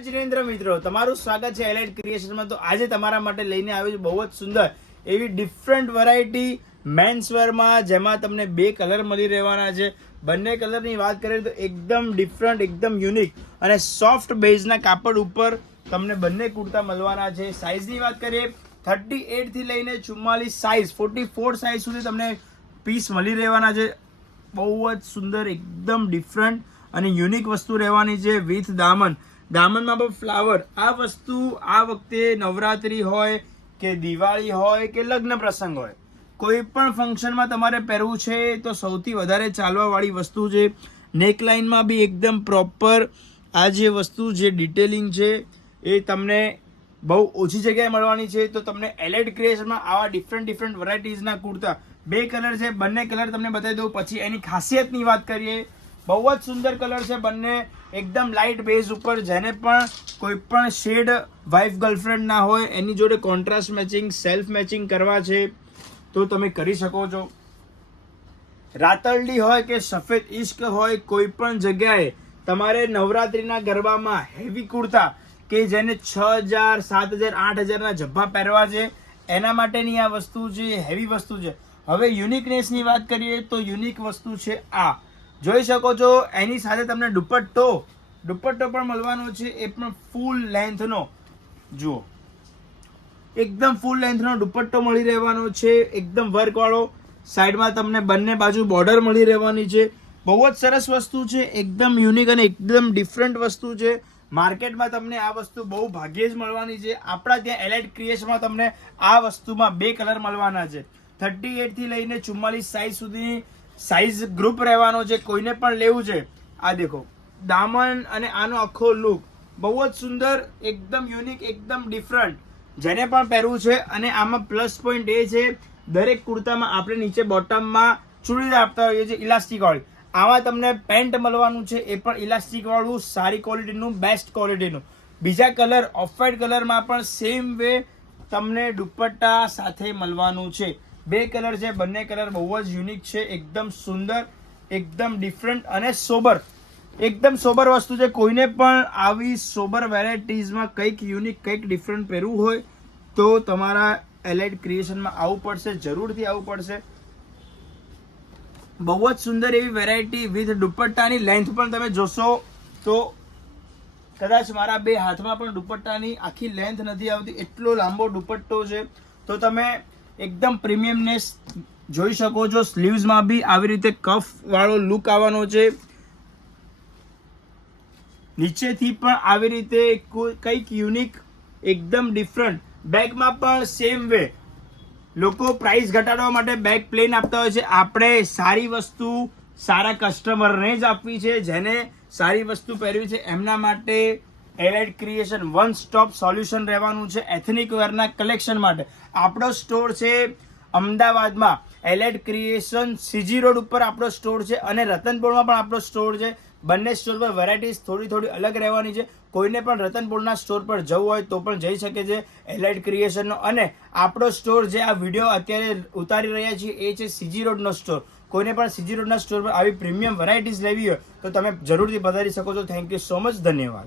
जिनेन्द्र मित्रों तमारू स्वागत है एलाइट क्रिएशन में। तो आज तमारा माटे लईने आव्यो छे बहुत सुंदर एवी डिफरंट वेरायटी मेन्स वेर में, जेमां तमने बे कलर मळी रहेवाना छे। बंने कलर नी वात करीए तो एकदम डिफरंट, एकदम यूनिक अने सॉफ्ट बेजना कापड़ उपर तमने बंने कुर्ता मळवाना छे। साइज नी वात करीए 38 थी लईने 44 साइज 44 साइज सुधी तमने पीस मळी रहेवाना छे। बहु ज सुंदर एकदम डिफरंट अने यूनिक वस्तु रहेवानी छे विथ दामन। दामन में फ्लावर आ वस्तु आ वखते नवरात्रि होय के दिवाળી होय के लग्न प्रसंग होय, कोई पण फंक्शन में तमारे पहेरवुं छे तो सौथी वधारे चालवा वाળી वस्तु छे। नेकलाइन में भी एकदम प्रॉपर आ जे वस्तु जे डिटेलिंग छे ए तमने बहु ओછી जग्याए मळवानी छे। तो तमने एलाइट क्रिएशन में आवा डिफरंट वेराइटीज ना कुर्ता बे कलर छे। बंने कलर तमने बतावी दઉં। पछी एनी खासियतनी वात करीए, बहु ज सुंदर कलर छे बंने एकदम लाइट बेज ऊपर, जेने पण कोई पण शेड वाइफ गर्लफ्रेंड ना होय एनी जोड़े कॉन्ट्रास्ट मैचिंग सेल्फ मैचिंग करवा छे तो तमे करी शको छो। रातरडी होय के सफेद इश्क होय, कोई पण जग्याए तमारे नवरात्रिना गरबामां हेवी कुर्ता के जेने 6000 7000 8000 ना जब्बा पहेरवा छे एना माटेनी आ वस्तु छे, हेवी वस्तु छे। हवे यूनिकनेस नी वात करीए तो यूनिक वस्तु छे आ જોઈ શકો છો। એની સાથે તમને દુપટ્ટો પણ મળવાનો છે, એ પણ ફૂલ લેન્થનો। જુઓ એકદમ ફૂલ લેન્થનો દુપટ્ટો મળી રહેવાનો છે, એકદમ વર્કવાળો। સાઈડમાં તમને બંને બાજુ બોર્ડર મળી રહેવાની છે। બહુ જ સરસ વસ્તુ છે, એકદમ યુનિક અને એકદમ ડિફરન્ટ વસ્તુ છે। માર્કેટમાં તમને આ વસ્તુ બહુ ભાગ્યે જ મળવાની છે। આપણા ત્યાં એલાઇટ ક્રિએશનમાં તમને આ વસ્તુમાં બે કલર મળવાના છે। 38 થી લઈને 44 સાઇઝ સુધી साइज ग्रुप रहवानो छे। कोईने पण लेवुं छे आ देखो दामन अने आनो आखो लुक बहु ज सुंदर, एकदम यूनिक, एकदम डिफरंट, जेने पण पहेरवुं छे। अने आमां प्लस पॉइंट ए छे दरेक कुर्तामां आपणे नीचे बॉटममां चूड़ीदार आपता होईए छे इलास्टिक वाळी। आमां तमने पेન્ટ मळवानुं छे, ए पण इलास्टिक वाळुं, सारी क्वॉलिटीनुं, बेस्ट क्वॉलिटीनुं। बीजा कलर ऑफ व्हाइट कलरमां पण सेम वे तमने दुपट्टा साथे मळवानुं छे। बे कलर छे, बंने कलर बहु ज यूनिक छे, एकदम सुंदर, एकदम डिफरंट अने सोबर, एकदम सोबर वस्तु छे। कोईने पण आवी सोबर वेराइटीज में कंईक यूनिक, कंईक डिफरंट पहेरवुं होय तो तमारा एलाइट क्रिएशन में आववुं पड़शे, जरूरथी आववुं पड़शे। बहु ज सुंदर एवी वेराइटी विथ दुपट्टानी लेंथ पण तमे जोशो तो कदाच मारा बे हाथमां पण दुपट्टानी आखी लेंथ नथी आवती, एटलो लांबो दुपट्टो छे। तो तमे एकदम प्रीमियमनेस જોઈ શકો છો। સ્લીવ્સ માં બી આવી રીતે કફ વાળો લુક આવવાનો છે। નીચેથી પણ આવી રીતે કંઈક યુનિક, એકદમ ડિફરન્ટ। બેગમાં પણ સેમ વે લોકો પ્રાઇસ ઘટાડવા માટે બેગ પ્લેન આપતા હોય છે। આપણે સારી વસ્તુ સારા કસ્ટમરને જ આપવી છે, જેને સારી વસ્તુ પહેરવી છે એમના માટે Alight creation one stop solution રહેવાનું છે એથનિક વેરના કલેક્શન માટે। આપણો સ્ટોર છે અમદાવાદમાં, એલાઇટ ક્રિએશન સીજી રોડ ઉપર આપણો સ્ટોર છે અને રતનપુરમાં પણ આપણો સ્ટોર છે। બંને સ્ટોર પર વેરાયટીઝ થોડી અલગ રહેવાની છે। કોઈને પણ રતનપુરના સ્ટોર પર જવું હોય તો પણ જઈ શકે છે એલાઇટ ક્રિએશનનો। અને આપણો સ્ટોર જે આ વિડીયો અત્યારે ઉતારી રહ્યા છીએ એ છે સીજી રોડનો સ્ટોર। કોઈને પણ સીજી રોડના સ્ટોર પર આવી પ્રીમિયમ વેરાયટીઝ લેવી હોય તો તમે જરૂરથી પધારી શકો છો। થેન્ક યુ સો મચ, ધન્યવાદ।